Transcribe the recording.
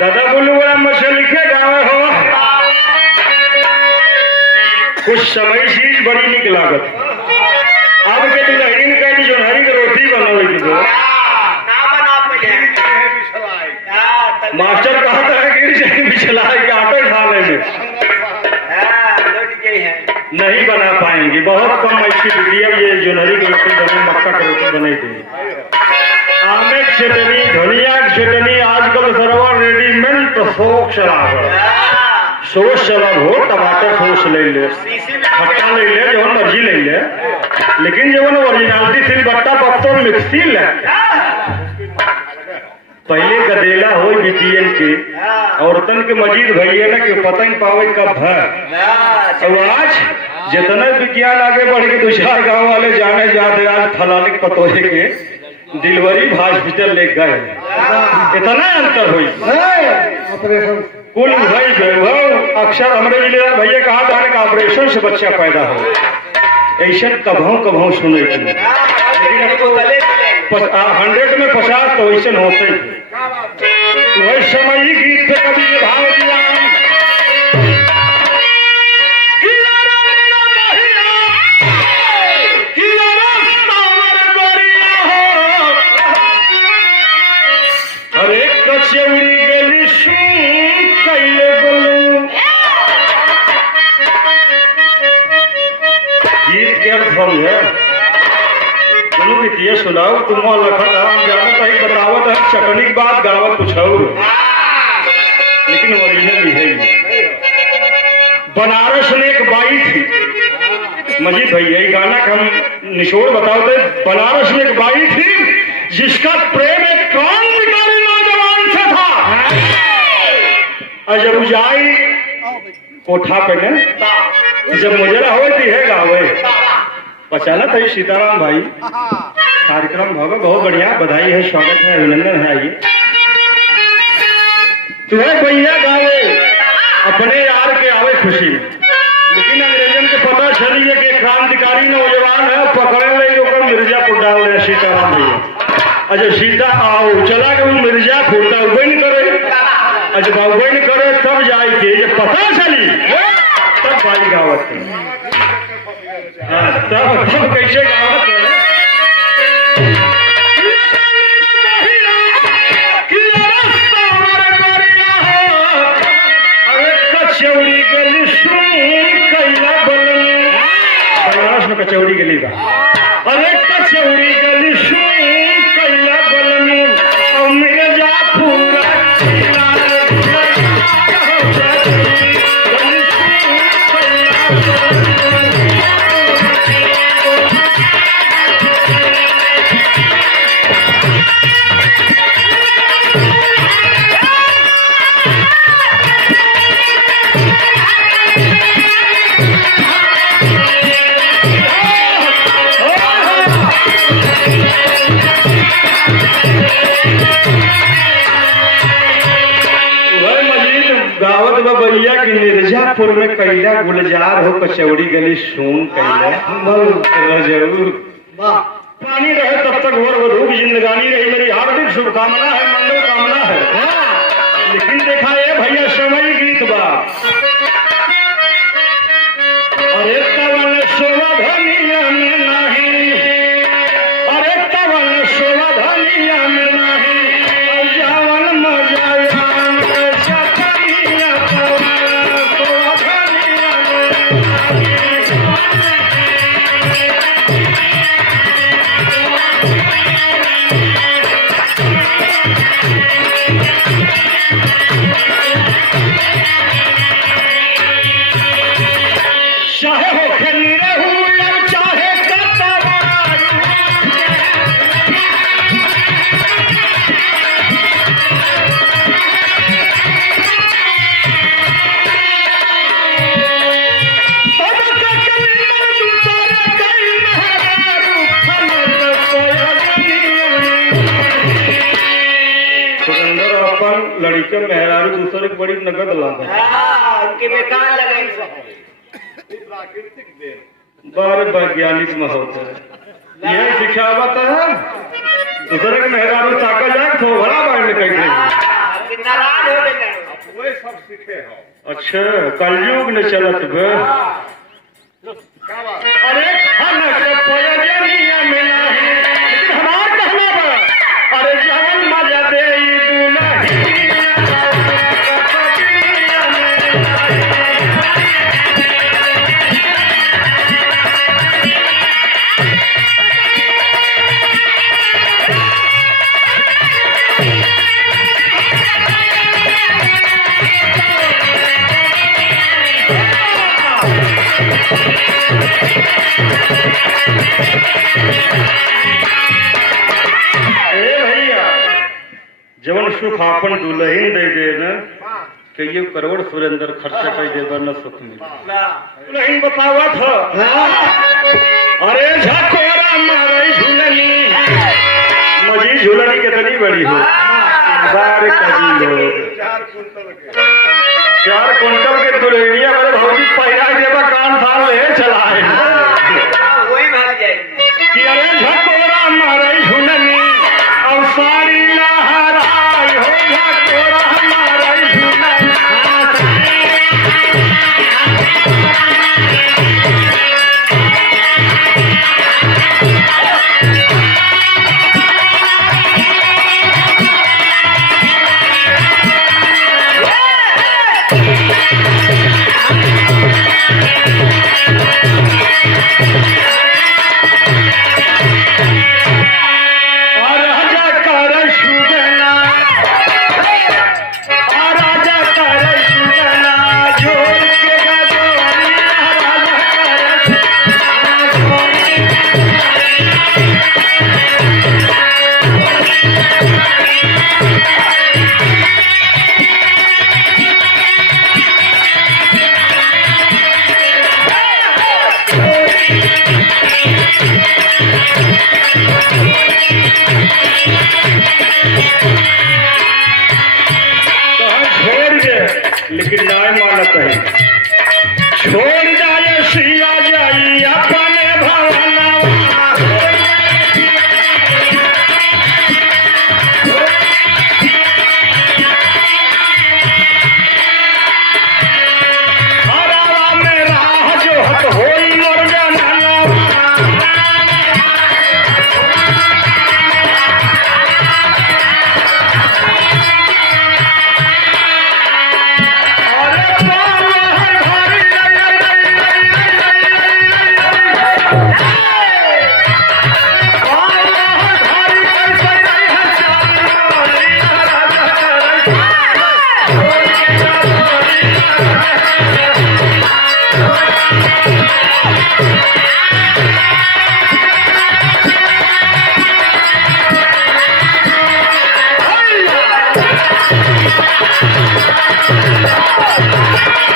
दादा बोलू बड़ा मछली के गाँव हो कुछ समय चीज बड़ी निक लागत अब के दुल्हन का जो हरी के रोटी बनावे की दो मास्टर कहता है कि बिछला के आटे खा लेंगे नहीं बना पाएंगे बहुत कम ऐसी वीडियो ये जोनहरी की रोटी बने मक्का की रोटी बने थी आमे की चटनी धनिया की चटनी आजकल सर्वर रेडीमेड सोच चला सोच चला हो टमाटर सोच ले खट्टा ले जो मर्जी ले लेकिन जो ओरिजिनलिटी सिल बट्टा पत्तो मिक्सी ले पहले गदेला हो बीपीएल के औरतन के मजीद भैया ना कि पता नहीं पावे कब है तो आज जितना विज्ञान आगे बढ़ के दो चार गाँव वाले जाने जाते आज फलाने पतोहे के डिलीवरी हॉस्पिटल ले गए इतना अंतर हुई कुल भाई वैभव अक्सर हमारे जिले भैया कहा था कि ऑपरेशन से बच्चा पैदा हो ऐसा कभों सुने लेकिन 100 में 50 तो ऐसा होते ही वही समय ही गीत पे कभी भाव दिया ये सुनाओ तुम लखत हम जानत है बतावत है चटनी की बात गावत कुछ और लेकिन ओरिजिनल ही है बनारस में एक बाई थी मजीद भैया ये गाना का हम निचोड़ बताओ थे बनारस में एक बाई थी जिसका प्रेम एक क्रांतिकारी नौजवान से था और जब जाई कोठा पे ने जब मुजरा हो है गावे पहचाना था सीताराम भाई कार्यक्रम होगा बहुत बढ़िया बधाई है स्वागत है अभिनंदन है आइए तुम्हें भैया गावे अपने यार के आवे खुशी लेकिन अंग्रेजन के पता चली है कि क्रांतिकारी नौजवान है पकड़े ले मिर्जापुर डाल रहे सीताराम भैया अच्छा सीता आओ चला के वो मिर्जापुर तब नहीं करे अच्छा उबे नहीं करे तब जाए के जब पता चली तब भाई गावत तब कैसे गावत है कचौड़ी गली बा अरे कचौड़ी गली कैला बलनी और मिर्जापुर भैया की मिर्जापुर में कैला गुलजार हो कचौड़ी गली सून कैला पानी रहे तब तक और वधू की जिंदगानी रही मेरी हार्दिक शुभकामना है मंगल कामना है लेकिन देखा ये भैया समय गीत बा अरे तवन शोभा धनिया में नहीं अरे तवन शोभा धनिया में नहीं जावन मजा लड़के मेहरारू दूसरे की बड़ी नगद लाभ है उनके बेकार लगाई बार वैज्ञानिक महत्व है यह सिखावत है दूसरे के मेहरारू चाका जाए तो बड़ा बाढ़ में कहीं वही सब सीखे हो। अच्छा कलयुग न चलत बे। क्या बात? अरे खाना के प्रयोजनिया में नहीं लेकिन हमार कहना बा अरे जवन मजा दे दुलही जवन सुख आपन दुल्हन दे दे न कई करोड़ सुरेंद्र खर्चा कर दे न सुख मिले। दुल्हन बतावा था अरे झकोरा मारे झूलनी मजी झूलनी कितनी बड़ी हो सारे कजी लोग 4 कुंटल के दुल्हनिया मेरे भौजी पैरा देवा कान साल ले चलाए वही भाग जाए कि अरे झकोरा मारे झूलनी और सारी लहराई हो झकोरा मारे झूलनी। लेकिन नाय मानत है छोड़ जाए सिया जाई अपने भवनवा हरावा में राह जो हत होई मोर जानवा Oh,